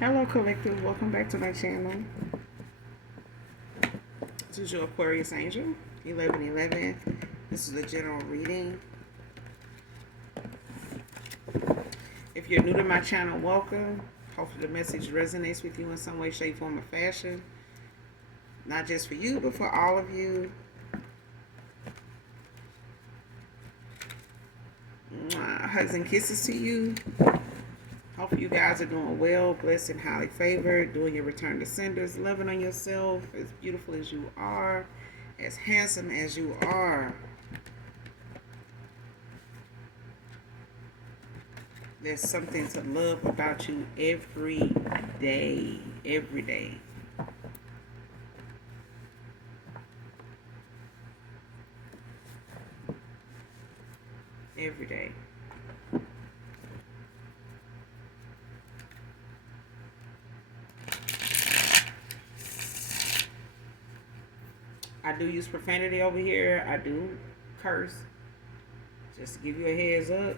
Hello collective, welcome back to my channel. This is your Aquarius Angel, 1111. This is a general reading. If you're new to my channel, welcome. Hopefully the message resonates with you in some way, shape, form, or fashion. Not just for you, but for all of you. Hugs and kisses to you. Hope you guys are doing well, blessed and highly favored, doing your return to senders, loving on yourself, as beautiful as you are, as handsome as you are. There's something to love about you every day, every day. Every day. I do use profanity over here. I do curse. Just to give you a heads up.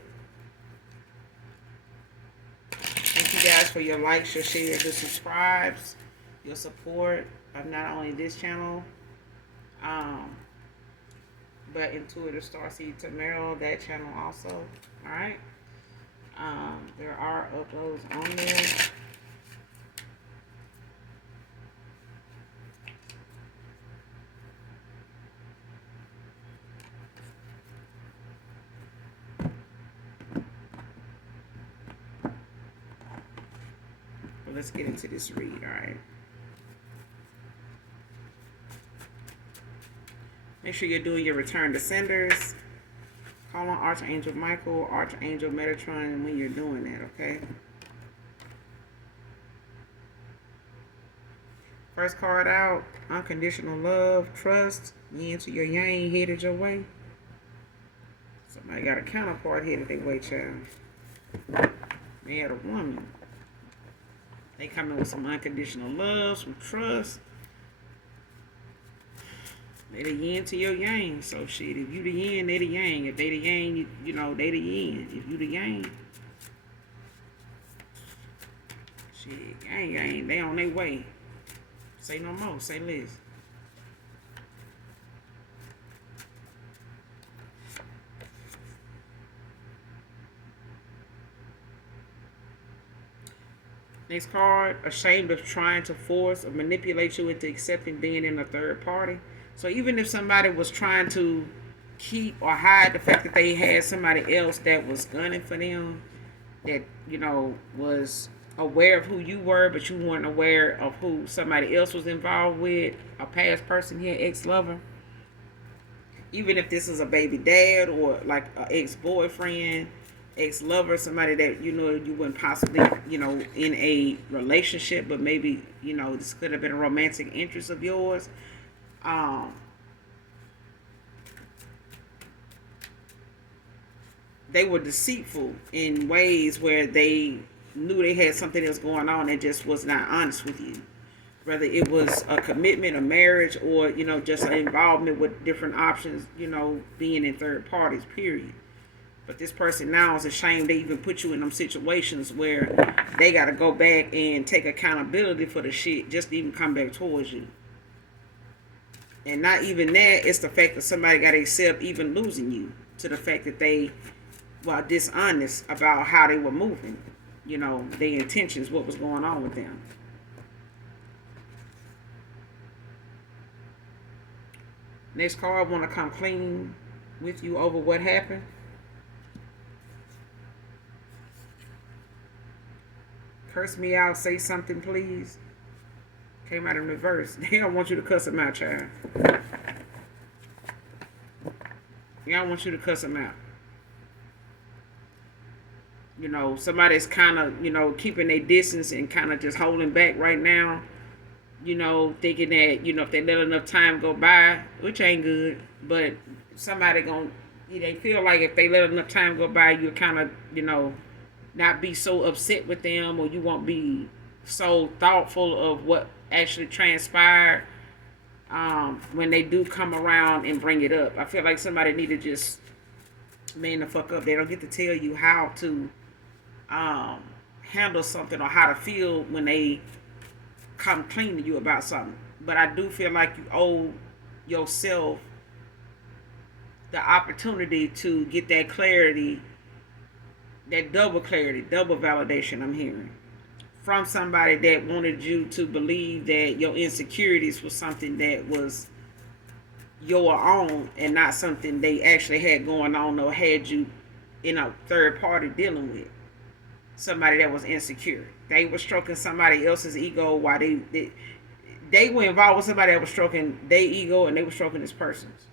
Thank you guys for your likes, your shares, your subscribes, your support of not only this channel, but Intuitive Starseed Tamaro, that channel also. Alright. There are uploads on there. But let's get into this read, alright? Make sure you're doing your return to senders. Call on Archangel Michael, Archangel Metatron when you're doing that, okay? First card out, unconditional love, trust, yin to your yang, headed your way. Somebody got a counterpart headed their way, child. They had a woman. They come in with some unconditional love, some trust. They the yin to your yang. So shit, if you the yin, they the yang. If they the yang, you know, they the yin. If you the yang, shit, yang, they on their way. Say no more, say less. Next card, ashamed of trying to force or manipulate you into accepting being in a third party. So even if somebody was trying to keep or hide the fact that they had somebody else that was gunning for them, that, you know, was aware of who you were, but you weren't aware of who somebody else was involved with, a past person here, ex-lover. Even if this is a baby dad or like an ex-boyfriend, ex-lover, somebody that, you know, you wouldn't possibly, you know, in a relationship, but maybe, you know, this could have been a romantic interest of yours. They were deceitful in ways where they knew they had something else going on and just was not honest with you. Whether it was a commitment, a marriage, or, you know, just an involvement with different options, you know, being in third parties, period. But this person now is ashamed they even put you in them situations where they got to go back and take accountability for the shit just to even come back towards you. And not even that, it's the fact that somebody got to accept even losing you, to the fact that they were dishonest about how they were moving, you know, their intentions, what was going on with them. Next card, want to come clean with you over what happened. Curse me out, say something please. Came out in reverse. They don't want you to cuss them out, child. They don't want you to cuss them out. You know, somebody's kind of, you know, keeping their distance and kind of just holding back right now. You know, thinking that, you know, if they let enough time go by, which ain't good, but somebody they feel like if they let enough time go by, you'll kind of, you know, not be so upset with them, or you won't be so thoughtful of what actually transpired when they do come around and bring it up. I feel like somebody need to just man the fuck up. They don't get to tell you how to handle something or how to feel when they come clean to you about something. But I do feel like you owe yourself the opportunity to get that clarity, that double clarity, double validation I'm hearing from somebody that wanted you to believe that your insecurities was something that was your own and not something they actually had going on or had you in a third party dealing with. Somebody that was insecure. They were stroking somebody else's ego while they were involved with somebody that was stroking their ego, and they were stroking this person's.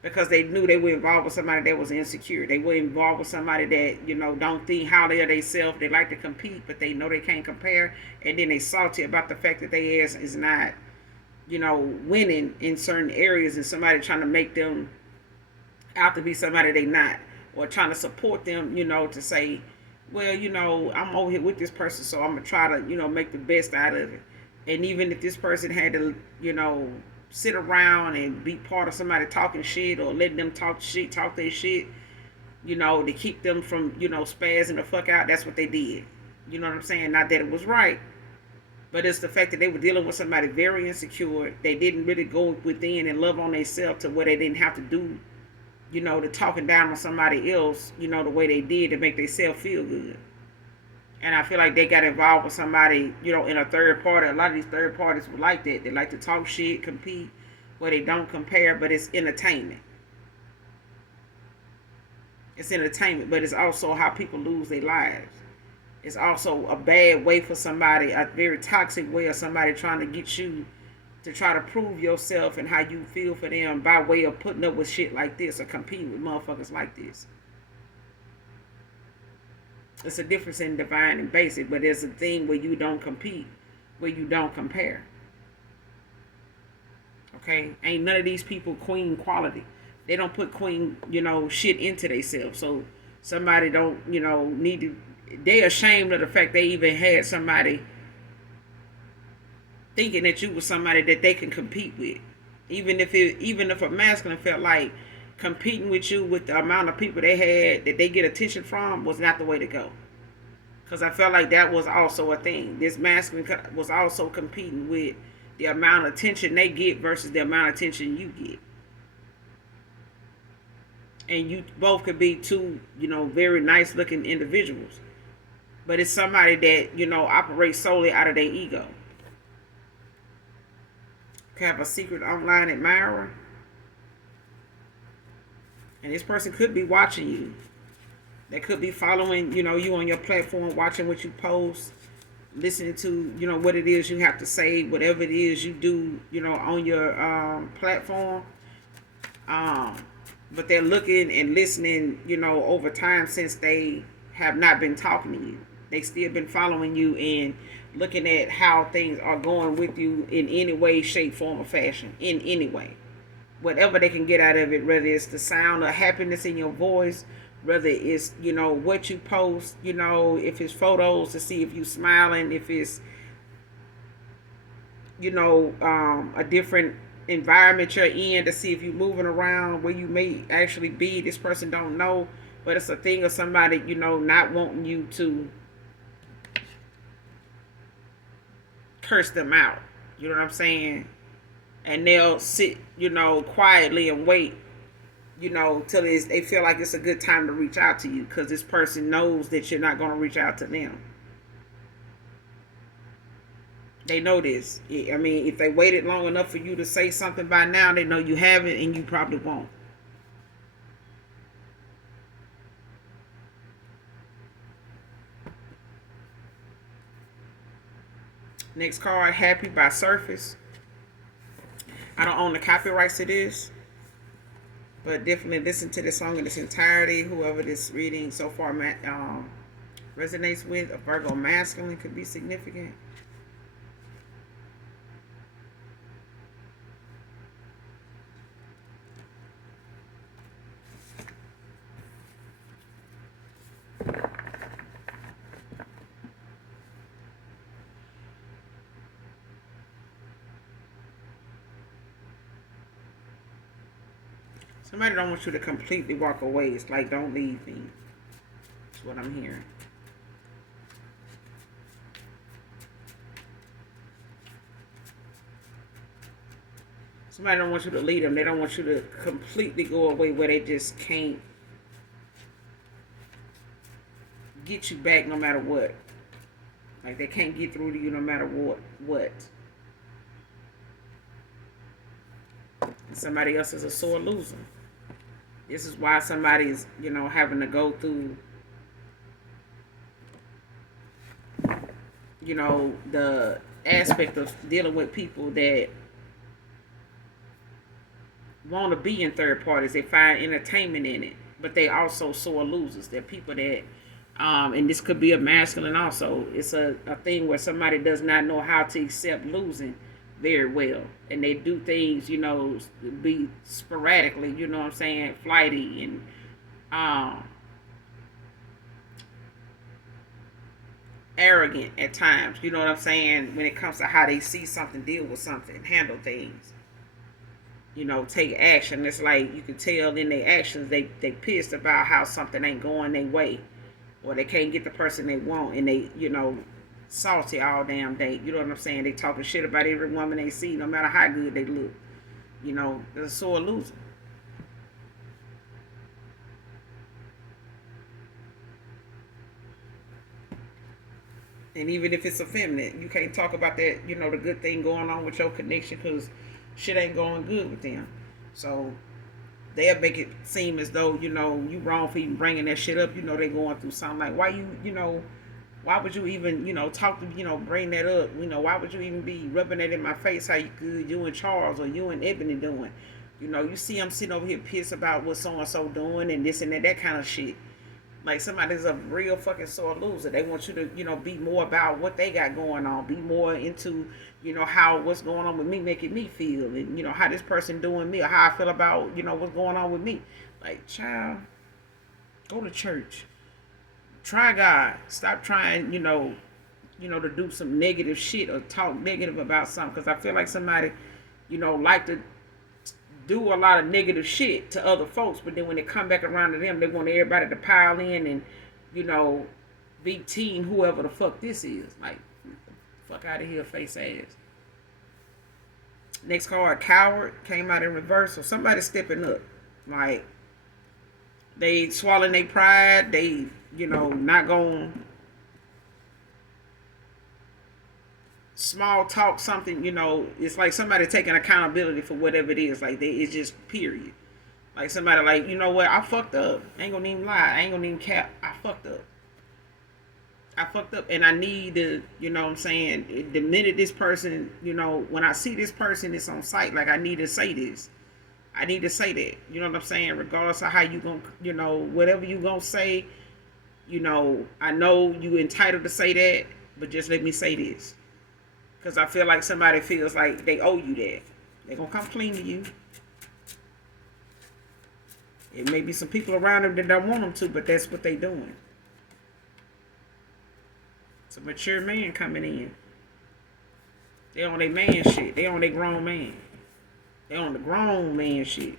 Because they knew they were involved with somebody that was insecure. They were involved with somebody that, don't think highly of themselves. They like to compete, but they know they can't compare. And then they salty about the fact that their ass is not, winning in certain areas, and somebody trying to make them out to be somebody they not. Or trying to support them, to say, well, I'm over here with this person, so I'm going to try to, make the best out of it. And even if this person had to, sit around and be part of somebody talking shit or letting them talk their shit, to keep them from, spazzing the fuck out, that's what they did. You know what I'm saying? Not that it was right, but it's the fact that they were dealing with somebody very insecure. They didn't really go within and love on themselves to where they didn't have to do, the talking down on somebody else, the way they did to make themselves feel good. And I feel like they got involved with somebody, in a third party. A lot of these third parties were like that. They like to talk shit, compete, where they don't compare, but it's entertainment. It's entertainment, but it's also how people lose their lives. It's also a bad way for somebody, a very toxic way of somebody trying to get you to try to prove yourself and how you feel for them by way of putting up with shit like this or competing with motherfuckers like this. It's a difference in divine and basic, but there's a thing where you don't compete, where you don't compare. Okay? Ain't none of these people queen quality. They don't put queen, shit into themselves. So somebody don't, need to, they ashamed of the fact they even had somebody thinking that you was somebody that they can compete with. Even if a masculine felt like competing with you with the amount of people they had that they get attention from was not the way to go. Because I felt like that was also a thing. This masculine was also competing with the amount of attention they get versus the amount of attention you get. And you both could be two, very nice looking individuals. But it's somebody that, operates solely out of their ego. Could have a secret online admirer. And this person could be watching you. They could be following, you on your platform, watching what you post, listening to, what it is you have to say, whatever it is you do, on your platform. But they're looking and listening, over time since they have not been talking to you. They still been following you and looking at how things are going with you in any way, shape, form, or fashion. In any way. Whatever they can get out of it, whether it's the sound of happiness in your voice, whether it's, what you post, if it's photos to see if you smiling, if it's, a different environment you're in to see if you're moving around where you may actually be. This person don't know, but it's a thing of somebody, not wanting you to curse them out. You know what I'm saying? And they'll sit, quietly and wait, till they feel like it's a good time to reach out to you, because this person knows that you're not going to reach out to them. They know this. I mean, if they waited long enough for you to say something by now, they know you haven't, and you probably won't. Next card, Happy by Surface. I don't own the copyrights to this, but definitely listen to this song in its entirety. Whoever this reading so far resonates with, a Virgo masculine could be significant. Somebody don't want you to completely walk away. It's like, don't leave me. That's what I'm hearing. Somebody don't want you to lead them. They don't want you to completely go away where they just can't get you back no matter what. Like they can't get through to you no matter what. And somebody else is a sore loser. This is why somebody's, having to go through, the aspect of dealing with people that want to be in third parties. They find entertainment in it, but they also sore losers. They're people that, and this could be a masculine also. It's a thing where somebody does not know how to accept losing very well, and they do things, be sporadically, what I'm saying, flighty and arrogant at times. You know what I'm saying? When it comes to how they see something, deal with something, handle things. Take action. It's like you can tell in their actions they pissed about how something ain't going their way, or they can't get the person they want, and they salty all damn day. You know what I'm saying? They talking shit about every woman they see, no matter how good they look. They're a sore loser. And even if it's effeminate, you can't talk about that, the good thing going on with your connection because shit ain't going good with them. So they'll make it seem as though, you wrong for even bringing that shit up. They going through something. Like, why why would you even, talk to, bring that up? Why would you even be rubbing that in my face? How you good, you and Charles or you and Ebony doing? You see I'm sitting over here pissed about what so-and-so doing and this and that kind of shit. Like somebody's a real fucking sore loser. They want you to, be more about what they got going on. Be more into, how what's going on with me making me feel, and how this person doing me, or how I feel about, what's going on with me. Like, child, go to church. Try God. Stop trying, to do some negative shit or talk negative about something. Because I feel like somebody, like to do a lot of negative shit to other folks, but then when they come back around to them, they want everybody to pile in and, be team whoever the fuck this is. Like, fuck out of here, face ass. Next card, coward, came out in reverse. So somebody stepping up. Like, they swallowing their pride. They, not going small talk something, it's like somebody taking accountability for whatever it is. Like, it's just period. Like somebody like, you know what, I fucked up. I ain't gonna even lie. I ain't gonna even cap. I fucked up. And I need to, what I'm saying, the minute this person, when I see this person, it's on site. Like, I need to say this. I need to say that. You know what I'm saying? Regardless of how you gonna, whatever you gonna say, I know you entitled to say that, but just let me say this. Because I feel like somebody feels like they owe you that. They're going to come clean to you. It may be some people around them that don't want them to, but that's what they doing. It's a mature man coming in. They on their man shit. They on their grown man. They on the grown man shit.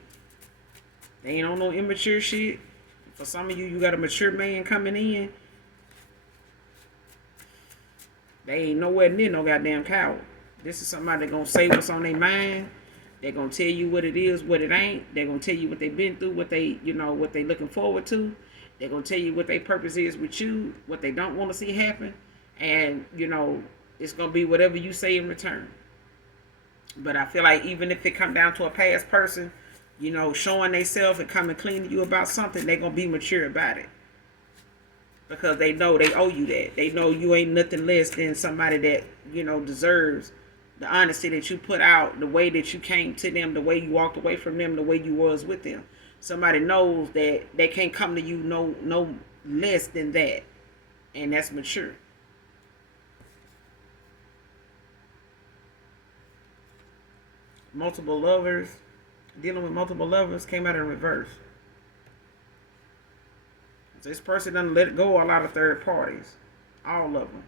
They ain't on no immature shit. For some of you, you got a mature man coming in. They ain't nowhere near no goddamn coward. This is somebody that gonna say what's on their mind. They're gonna tell you what it is, what it ain't. They're gonna tell you what they've been through, what they, what they looking forward to. They're gonna tell you what their purpose is with you, what they don't want to see happen, and it's gonna be whatever you say in return. But I feel like even if it come down to a past person, showing themselves and coming clean to you about something, they're gonna be mature about it. Because they know they owe you that. They know you ain't nothing less than somebody that, deserves the honesty that you put out, the way that you came to them, the way you walked away from them, the way you was with them. Somebody knows that they can't come to you no less than that. And that's mature. Multiple lovers, dealing with multiple lovers, came out in reverse. This person doesn't let go a lot of third parties. All of them.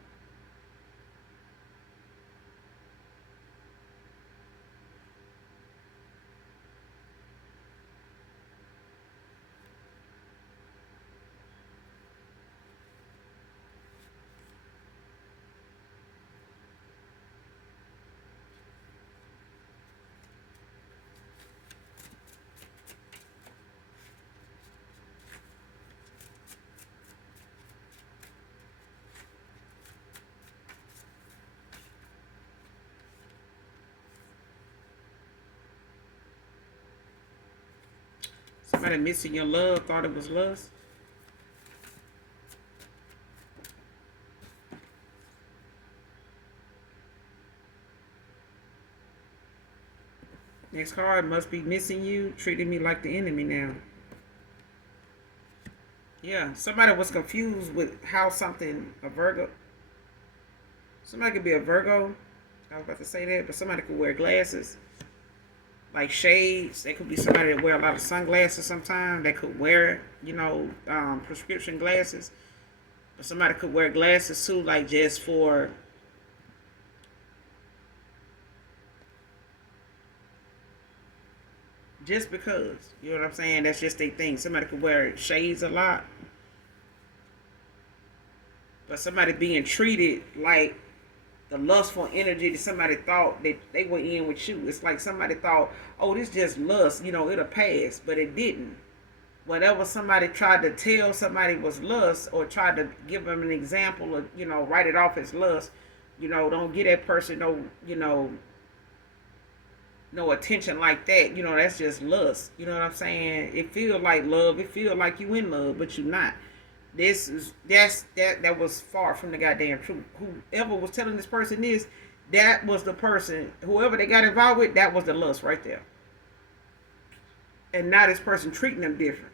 Somebody missing your love thought it was lust. Next card, must be missing you, treating me like the enemy now. Yeah, somebody was confused with how something, a Virgo. Somebody could be a Virgo. I was about to say that, but somebody could wear glasses, like shades. They could be somebody that wear a lot of sunglasses sometimes. They could wear, prescription glasses. But somebody could wear glasses too, like just because. You know what I'm saying? That's just their thing. Somebody could wear shades a lot. But somebody being treated like the lustful energy that somebody thought that they were in with you. It's like somebody thought, oh, this just lust, it'll pass. But it didn't. Whatever somebody tried to tell somebody was lust, or tried to give them an example of, write it off as lust, don't get that person no attention like that. That's just lust. You know what I'm saying? It feel like love. It feel like you in love, but you're not. That was far from the goddamn truth. Whoever was telling this person this, that was the person. Whoever they got involved with, that was the lust right there. And now this person treating them different,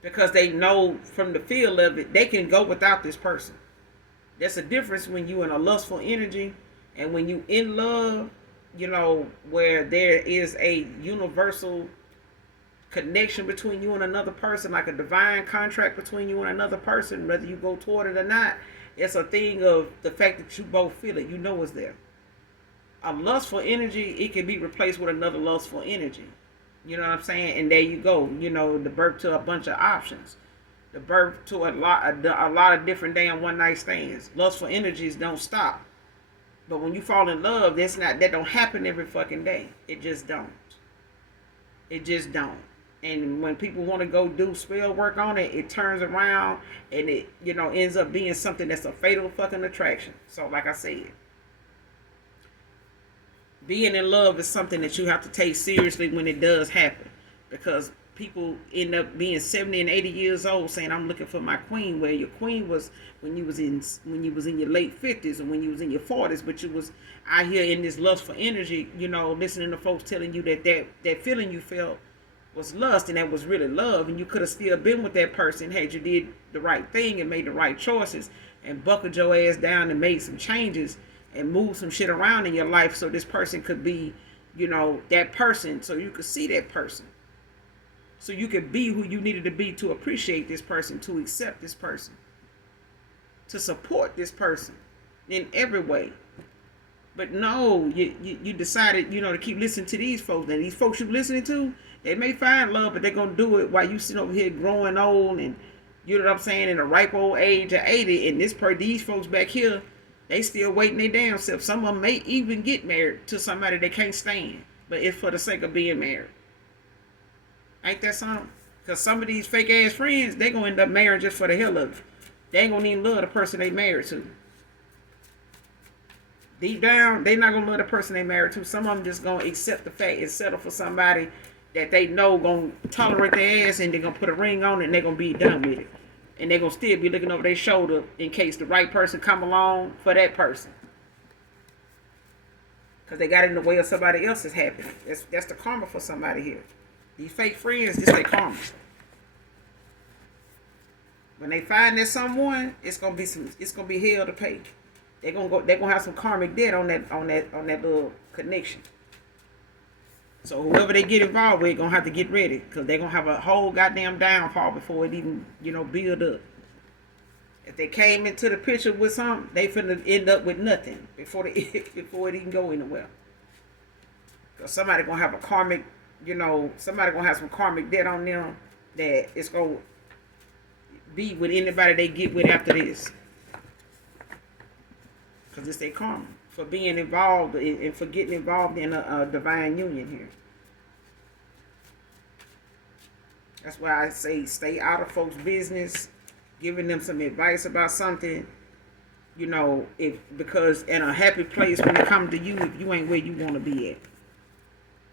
because they know from the feel of it they can go without this person. There's a difference when you in a lustful energy and when you in love. Where there is a universal connection between you and another person, like a divine contract between you and another person, whether you go toward it or not. It's a thing of the fact that you both feel it. It's there. A lustful energy, it can be replaced with another lustful energy. You know what I'm saying? And there you go. The birth to a bunch of options. The birth to a lot of different damn one night stands. Lustful energies don't stop. But when you fall in love, that don't happen every fucking day. It just don't. It just don't. And when people want to go do spell work on it, it turns around and it, ends up being something that's a fatal fucking attraction. So like I said, being in love is something that you have to take seriously when it does happen. Because people end up being 70 and 80 years old saying, I'm looking for my queen, where your queen was when you was in your late 50s and when you was in your 40s, but you was out here in this lustful energy, listening to folks telling you that feeling you felt was lust, and that was really love, and you could have still been with that person had you did the right thing and made the right choices and buckled your ass down and made some changes and moved some shit around in your life so this person could be, that person, so you could see that person. So you could be who you needed to be to appreciate this person, to accept this person, to support this person in every way. But no, you decided, to keep listening to these folks. And these folks you're listening to, they may find love, but they're going to do it while you sitting over here growing old and, you know what I'm saying, in a ripe old age of 80. And these folks back here, they still waiting their damn self. Some of them may even get married to somebody they can't stand. But it's for the sake of being married. Ain't that something? Because some of these fake ass friends, they gonna end up marrying just for the hell of it. They ain't gonna even love the person they married to. Deep down, they not gonna love the person they married to. Some of them just gonna accept the fact and settle for somebody that they know gonna tolerate their ass, and they're gonna put a ring on it and they're gonna be done with it. And they're gonna still be looking over their shoulder in case the right person come along for that person. Because they got in the way of somebody else's happiness. That's the karma for somebody here. These fake friends, this their karma. When they find that someone, it's gonna be hell to pay. They're gonna have some karmic debt on that little connection. So whoever they get involved with, gonna have to get ready, because they're gonna have a whole goddamn downfall before it even build up. If they came into the picture with something, they finna end up with nothing before it even go anywhere. Because somebody gonna have a karmic. Somebody gonna have some karmic debt on them that it's gonna be with anybody they get with after this. Because it's their karma for being involved and for getting involved in a divine union here. That's why I say stay out of folks' business, giving them some advice about something. Because in a happy place when it comes to you, if you ain't where you want to be at.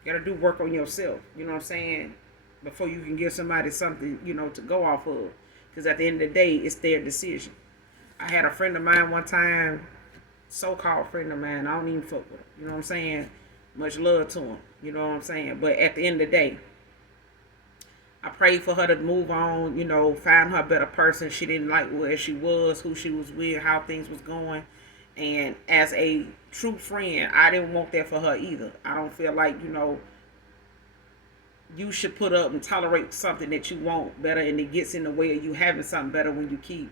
You gotta do work on yourself. You know what I'm saying? Before you can give somebody something, to go off of. Because at the end of the day, it's their decision. I had a friend of mine one time, so-called friend of mine. I don't even fuck with him. You know what I'm saying? Much love to him. You know what I'm saying? But at the end of the day, I prayed for her to move on, find her a better person. She didn't like where she was, who she was with, how things was going. And as a true friend, I didn't want that for her either. I don't feel like, you should put up and tolerate something that you want better, and it gets in the way of you having something better when you keep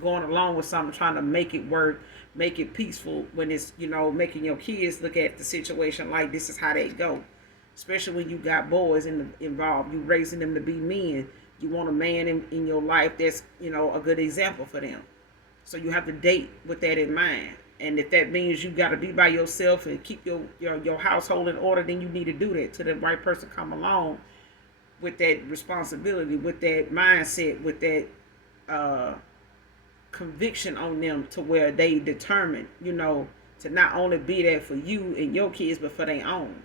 going along with something, trying to make it work, make it peaceful, when it's, making your kids look at the situation like this is how they go. Especially when you got boys involved. You raising them to be men. You want a man in your life that's, a good example for them. So you have to date with that in mind. And if that means you got to be by yourself and keep your household in order, then you need to do that till the right person come along with that responsibility, with that mindset, with that conviction on them, to where they determine, to not only be there for you and your kids, but for their own.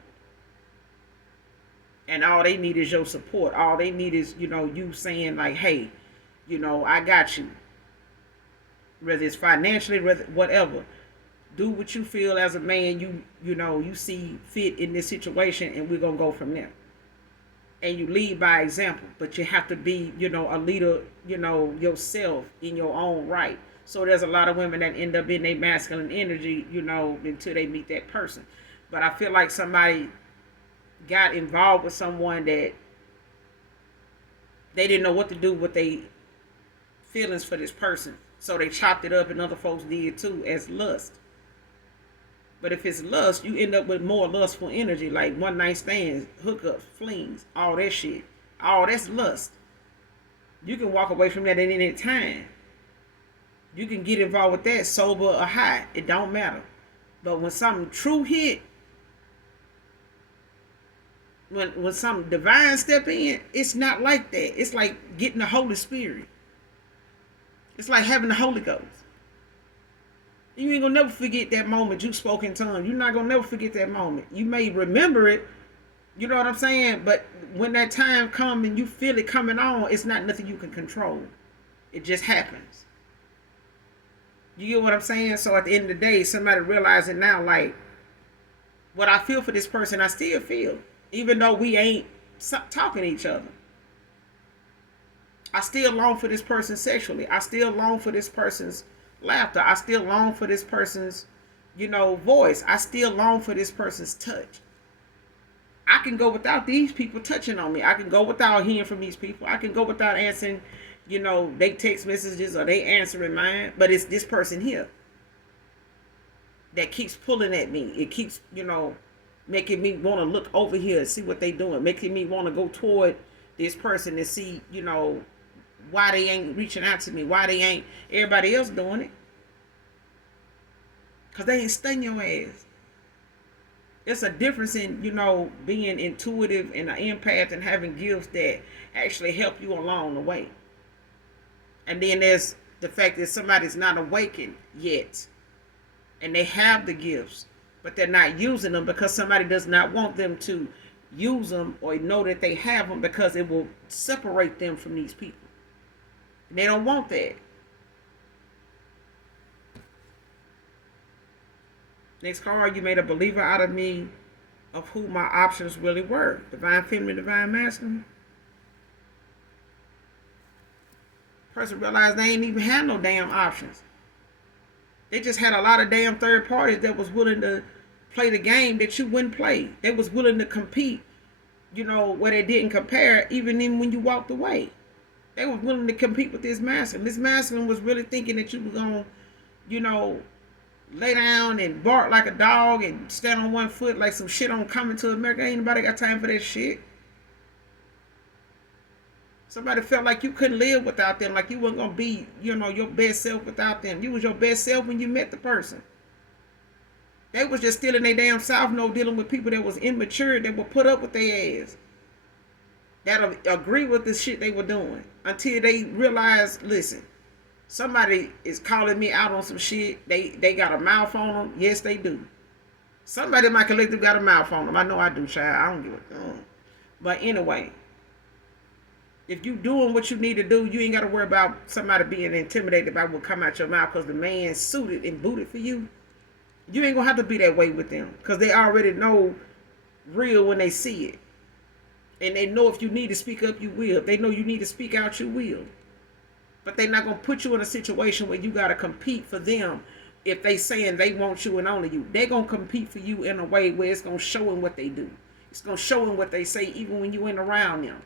And all they need is your support. All they need is, you saying like, hey, I got you. Whether it's financially, whatever. Do what you feel as a man you see fit in this situation, and we're gonna go from there. And you lead by example, but you have to be, a leader, yourself in your own right. So there's a lot of women that end up in their masculine energy, until they meet that person. But I feel like somebody got involved with someone that they didn't know what to do with their feelings for this person. So they chopped it up, and other folks did too, as lust. But if it's lust, you end up with more lustful energy, like one night stands, hookups, flings, all that shit. All that's lust. You can walk away from that at any time. You can get involved with that sober or high. It don't matter. But when something true hit, when something divine step in, it's not like that. It's like getting the Holy Spirit. It's like having the Holy Ghost. You ain't gonna never forget that moment you spoke in tongues. You're not gonna never forget that moment. You may remember it, you know what I'm saying? But when that time comes and you feel it coming on, it's not nothing you can control. It just happens. You get what I'm saying? So at the end of the day, somebody realizing now, like, what I feel for this person, I still feel. Even though we ain't talking to each other. I still long for this person sexually. I still long for this person's laughter. I still long for this person's, voice. I still long for this person's touch. I can go without these people touching on me. I can go without hearing from these people. I can go without answering, they text messages or they answering mine. But it's this person here that keeps pulling at me. It keeps, making me want to look over here and see what they doing. Making me want to go toward this person and see, why they ain't reaching out to me, why they ain't everybody else doing it. Because they ain't studying your ass. There's a difference in, being intuitive and an empath and having gifts that actually help you along the way. And then there's the fact that somebody's not awakened yet. And they have the gifts, but they're not using them because somebody does not want them to use them or know that they have them, because it will separate them from these people. They don't want that. Next card, you made a believer out of me of who my options really were. Divine feminine, divine masculine. Person realized they ain't even had no damn options. They just had a lot of damn third parties that was willing to play the game that you wouldn't play. They was willing to compete, where they didn't compare, even when you walked away. They were willing to compete with this masculine. This masculine was really thinking that you were going to, lay down and bark like a dog and stand on one foot like some shit on Coming to America. Ain't nobody got time for that shit. Somebody felt like you couldn't live without them, like you wasn't going to be, your best self without them. You was your best self when you met the person. They was just still in their damn South Node dealing with people that was immature, that would put up with their ass. That agree with the shit they were doing. Until they realized, listen, somebody is calling me out on some shit. They got a mouth on them. Yes, they do. Somebody in my collective got a mouth on them. I know I do, child. I don't give a. But anyway, if you doing what you need to do, you ain't got to worry about somebody being intimidated by what come out your mouth because the man suited and booted for you. You ain't gonna have to be that way with them because they already know real when they see it, and they know if you need to speak up, you will. If they know you need to speak out, you will. But they're not gonna put you in a situation where you gotta compete for them. If they saying they want you and only you, they're gonna compete for you in a way where it's gonna show them what they do. It's gonna show them what they say even when you ain't around them.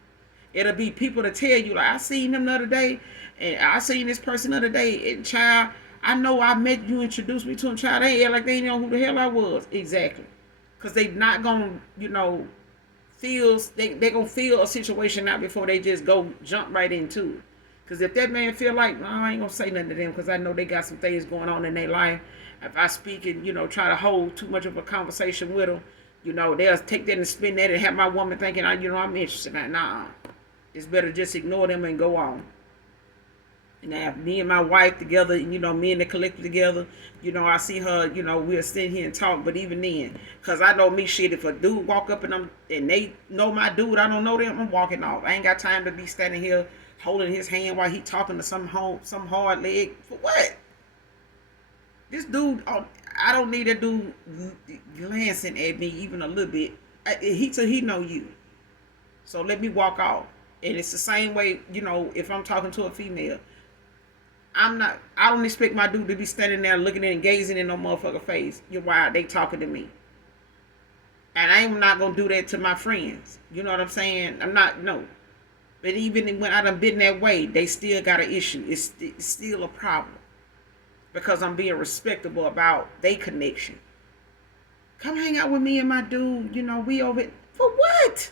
It'll be people to tell you, like, I seen them the other day, and I seen this person the other day, and child, I know I met you, introduced me to them, child, they act like they didn't know who the hell I was. Exactly. Because they not gonna, they gonna feel a situation out before they just go jump right into it. Because if that man feel like, no, I ain't gonna say nothing to them because I know they got some things going on in their life. If I speak and, try to hold too much of a conversation with them, they'll take that and spin that and have my woman thinking, I'm interested in that. Nah. It's better just ignore them and go on. And now me and my wife together, me and the collective together, I see her, we'll sit here and talk, but even then, because I know me shit, if a dude walk up and they know my dude, I don't know them, I'm walking off. I ain't got time to be standing here holding his hand while he talking to some hard leg. For what? This dude, I don't need a dude glancing at me even a little bit. He know you. So let me walk off. And it's the same way, if I'm talking to a female. I don't expect my dude to be standing there looking and gazing in no motherfucker face. You're wild. They talking to me. And I am not going to do that to my friends. You know what I'm saying? I'm not, no. But even when I done been that way, they still got an issue. It's still a problem. Because I'm being respectable about their connection. Come hang out with me and my dude. We over it. For what?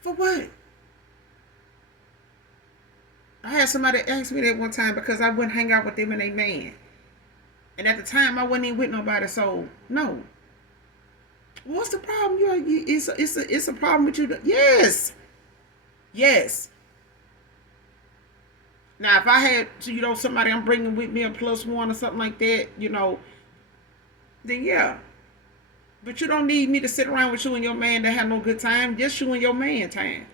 For what? I had somebody ask me that one time because I wouldn't hang out with them and they man. And at the time, I wasn't even with nobody, so no. What's the problem? It's a problem with you. Yes. Yes. Now, if I had, somebody I'm bringing with me, a plus one or something like that, then yeah. But you don't need me to sit around with you and your man to have no good time. Just you and your man time.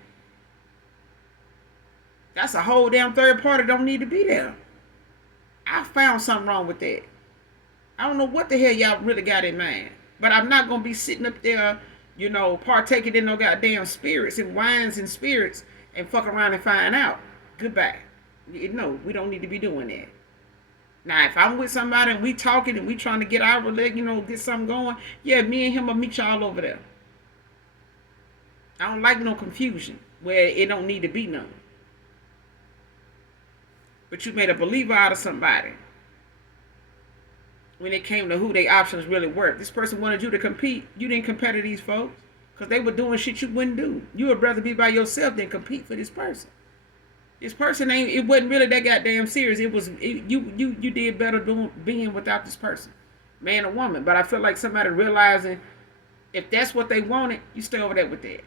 That's a whole damn third party don't need to be there. I found something wrong with that. I don't know what the hell y'all really got in mind. But I'm not going to be sitting up there, partaking in no goddamn spirits and wines and spirits and fuck around and find out. Goodbye. No, we don't need to be doing that. Now, if I'm with somebody and we talking and we trying to get our leg, get something going, yeah, me and him will meet y'all over there. I don't like no confusion where it don't need to be none. But you made a believer out of somebody when it came to who their options really were. This person wanted you to compete. You didn't compare to these folks because they were doing shit you wouldn't do. You would rather be by yourself than compete for this person. This person it wasn't really that goddamn serious. You did better being without this person, man or woman. But I feel like somebody realizing if that's what they wanted, you stay over there with that.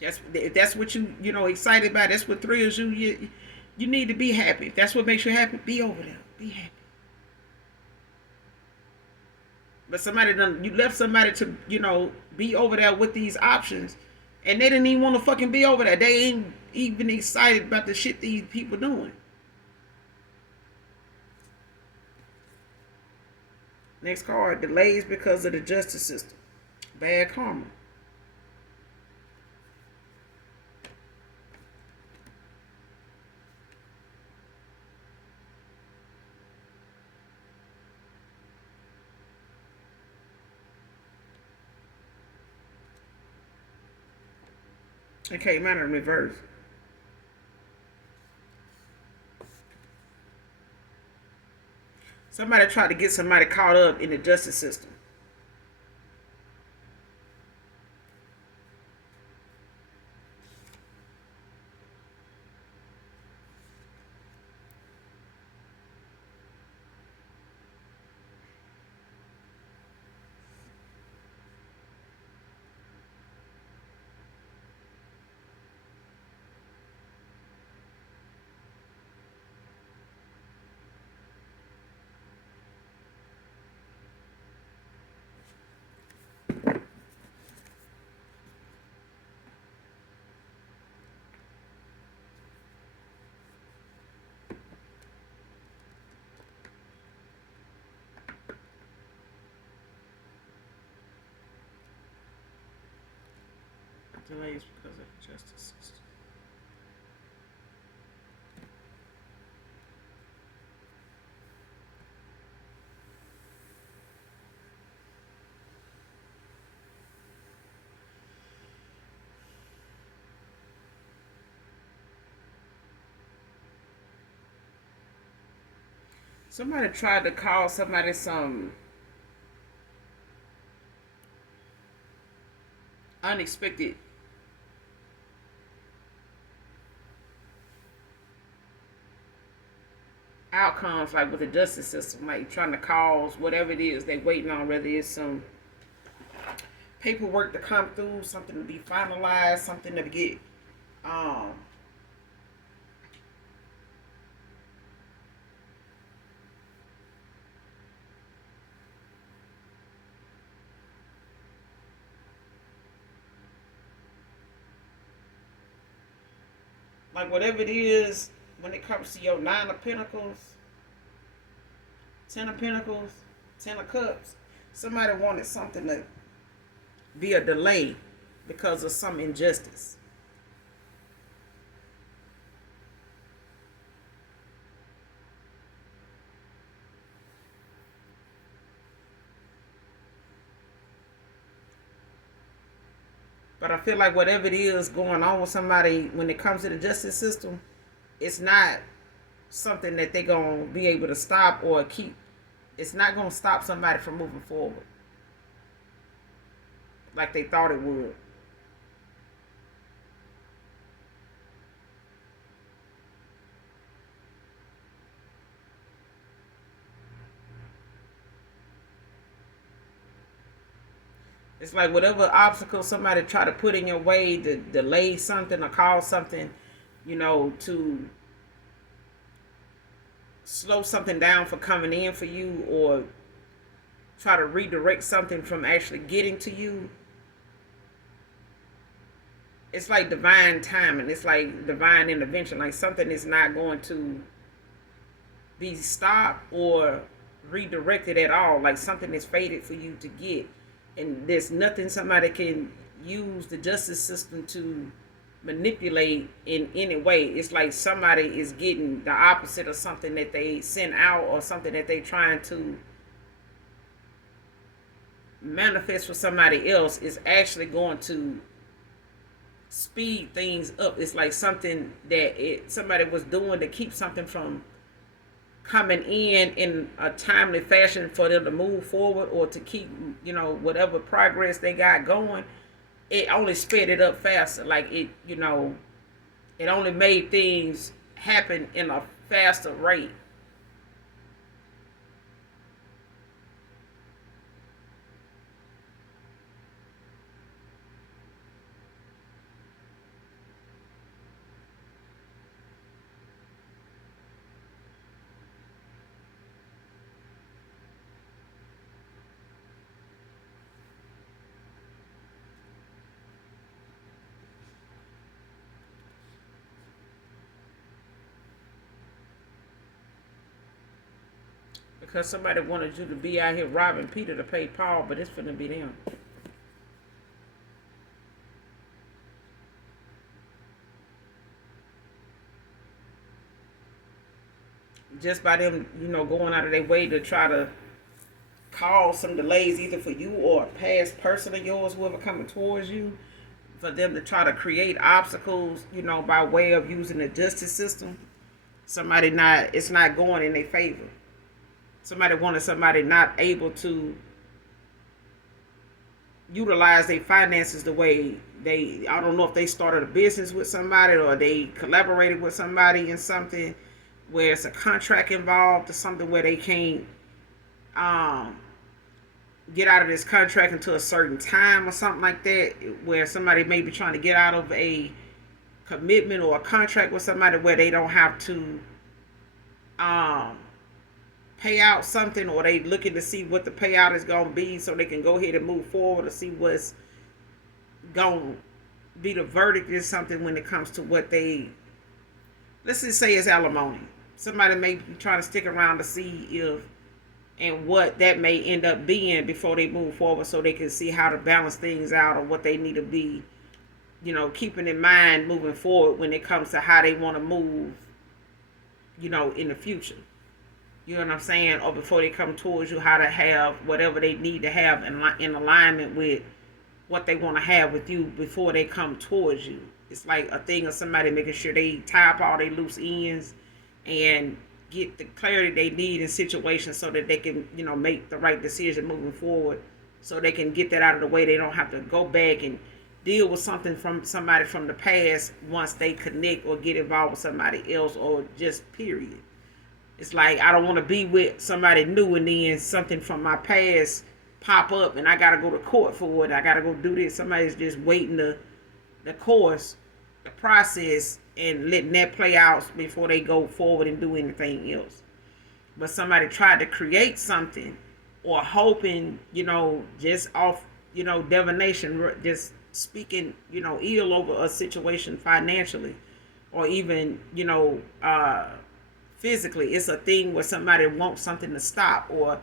If that's what you excited about, that's what thrills you. You need to be happy. If that's what makes you happy, be over there. Be happy. But you left somebody to be over there with these options. And they didn't even want to fucking be over there. They ain't even excited about the shit these people doing. Next card, delays because of the justice system. Bad karma. It came out in reverse. Somebody tried to get somebody caught up in the justice system. Delays because of the justice system. Somebody tried to call somebody some unexpected outcomes, like with the justice system, like trying to cause whatever it is they waiting on, whether it's some paperwork to come through, something to be finalized, something to get um like whatever it is when it comes to your nine of pentacles, ten of pentacles, ten of cups. Somebody wanted something to be a delay because of some injustice. But I feel like whatever it is going on with somebody when it comes to the justice system, it's not something that they're going to be able to stop or keep. It's not going to stop somebody from moving forward like they thought it would. It's like whatever obstacle somebody try to put in your way to delay something or cause something, to slow something down for coming in for you, or try to redirect something from actually getting to you. It's like divine timing. It's like divine intervention. Like something is not going to be stopped or redirected at all. Like something is fated for you to get. And there's nothing somebody can use the justice system to manipulate in any way. It's like somebody is getting the opposite of something that they sent out, or something that they trying to manifest for somebody else is actually going to speed things up. It's like something that somebody was doing to keep something from coming in a timely fashion for them to move forward, or to keep whatever progress they got going. It only sped it up faster. Like it only made things happen in a faster rate. Because somebody wanted you to be out here robbing Peter to pay Paul, but it's finna be them. Just by them, going out of their way to try to cause some delays either for you or a past person of yours, whoever coming towards you, for them to try to create obstacles, by way of using the justice system. It's not going in their favor. Somebody wanted somebody not able to utilize their finances the way I don't know if they started a business with somebody, or they collaborated with somebody in something where it's a contract involved, or something where they can't get out of this contract until a certain time, or something like that, where somebody may be trying to get out of a commitment or a contract with somebody where they don't have to pay out something, or they looking to see what the payout is going to be so they can go ahead and move forward to see what's going to be the verdict is something when it comes to what they, let's just say it's alimony. Somebody may be trying to stick around to see if and what that may end up being before they move forward, so they can see how to balance things out, or what they need to be keeping in mind moving forward when it comes to how they want to move, in the future. You know what I'm saying? Or before they come towards you, how to have whatever they need to have in alignment with what they want to have with you before they come towards you. It's like a thing of somebody making sure they tie up all their loose ends and get the clarity they need in situations so that they can, make the right decision moving forward, so they can get that out of the way. They don't have to go back and deal with something from somebody from the past once they connect or get involved with somebody else, or just period. It's like I don't want to be with somebody new and then something from my past pop up and I gotta go to court for it. I gotta go do this. Somebody's just waiting the course, the process, and letting that play out before they go forward and do anything else. But somebody tried to create something, or hoping, just off, divination, just speaking, ill over a situation financially, or even, physically. It's a thing where somebody wants something to stop, or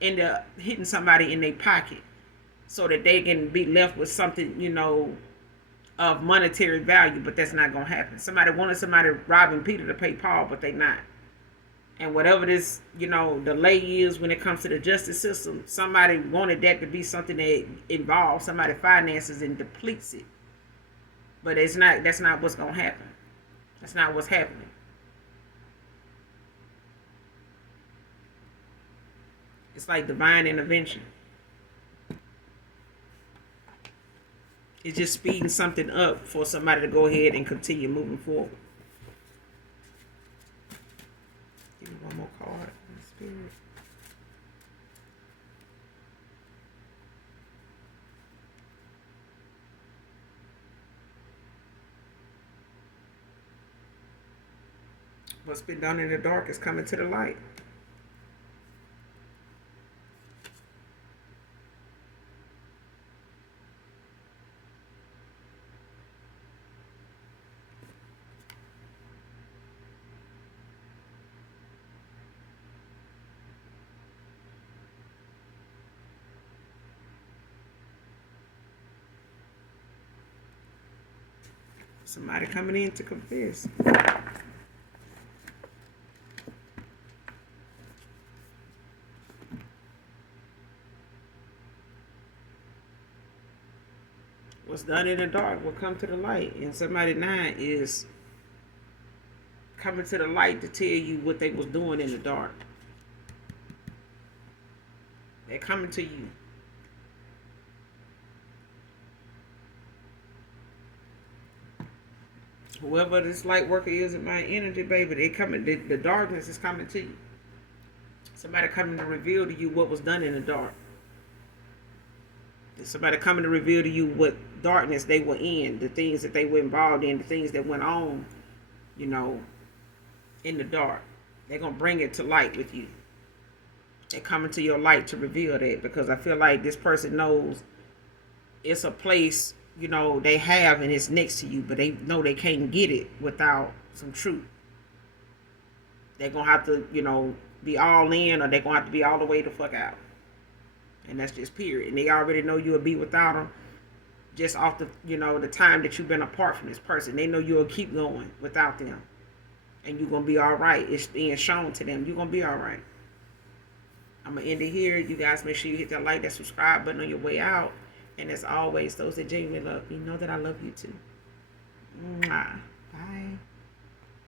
end up hitting somebody in their pocket so that they can be left with something, of monetary value. But that's not going to happen. Somebody wanted somebody robbing Peter to pay Paul, but they not. And whatever this, delay is when it comes to the justice system, somebody wanted that to be something that involves somebody finances and depletes it. But that's not what's going to happen. That's not what's happening. It's like divine intervention. It's just speeding something up for somebody to go ahead and continue moving forward. Give me one more card. Spirit. What's been done in the dark is coming to the light. Somebody coming in to confess. What's done in the dark will come to the light. And somebody 9 is coming to the light to tell you what they was doing in the dark. They're coming to you. Whoever this light worker is in my energy, baby, they coming. The darkness is coming to you. Somebody coming to reveal to you what was done in the dark. Somebody coming to reveal to you what darkness they were in, the things that they were involved in, the things that went on, in the dark. They're going to bring it to light with you. They're coming to your light to reveal that, because I feel like this person knows it's a place, they have, and it's next to you, but they know they can't get it without some truth. They're going to have to, be all in, or they're going to have to be all the way the fuck out. And that's just period. And they already know you'll be without them just off the, the time that you've been apart from this person. They know you'll keep going without them. And you're going to be all right. It's being shown to them. You're going to be all right. I'm going to end it here. You guys make sure you hit that like, that subscribe button on your way out. And as always, those that genuinely love me, know that I love you too. Mwah. Bye.